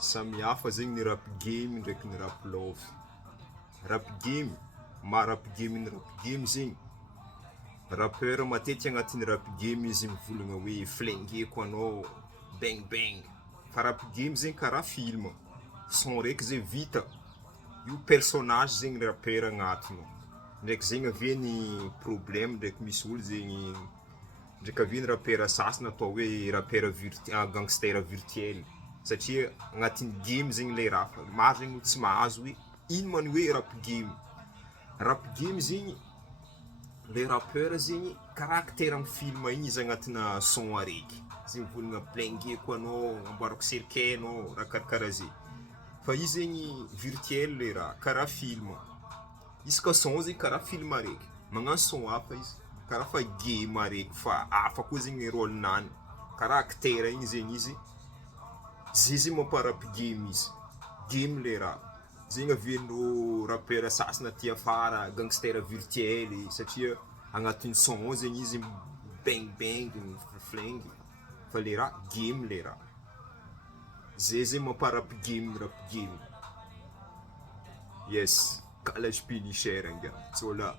Samy hafa zegny ny rap game ndraiky ny rap love. Rap game, maha rap game ny rap game zegny, rappeur matetika agnatin'ny rap game izy mivolagna hoe flingueko anao, bang bang. Fa rap game zegny karaha film, son raiky zay vita, io personnage zegny rappeur agnatiny. Ndraiky zegny avy ny problème ndraiky misy olo zegny ndraiky avy ny rappeur sasany atao hoe rappeur gangster virtuel satria agnatin'ny game zegny le raha. Maro zegny olo tsy mahazo hoe ino ma ny hoe rap game. Rap game zegny le rappeur zegny karaha acteur amin'ny film igny izy agnatina son araiky, zegny mivolagna blingueko anao, amboariko cercueil anao, raha karakaraha zegny. Fa izy zegny virtuel le raha, karaha film. Izy ka son zegny karaha film araiky, magnano son hafa izy karaha fa game araiky fa hafa koa zegny rôle-nany, karaha acteur igny zegny izy. Zay zegny mampa rap game izy, game le raha. Zegny avian'ireo rappeur sasany aty afara gangster virtuel satria agnatin'ny son zegny izy bang bang flingue, fa le raha game le raha. Zay zegny mampa rap game rap game. Yes, kala shpiny cher nga, tsola.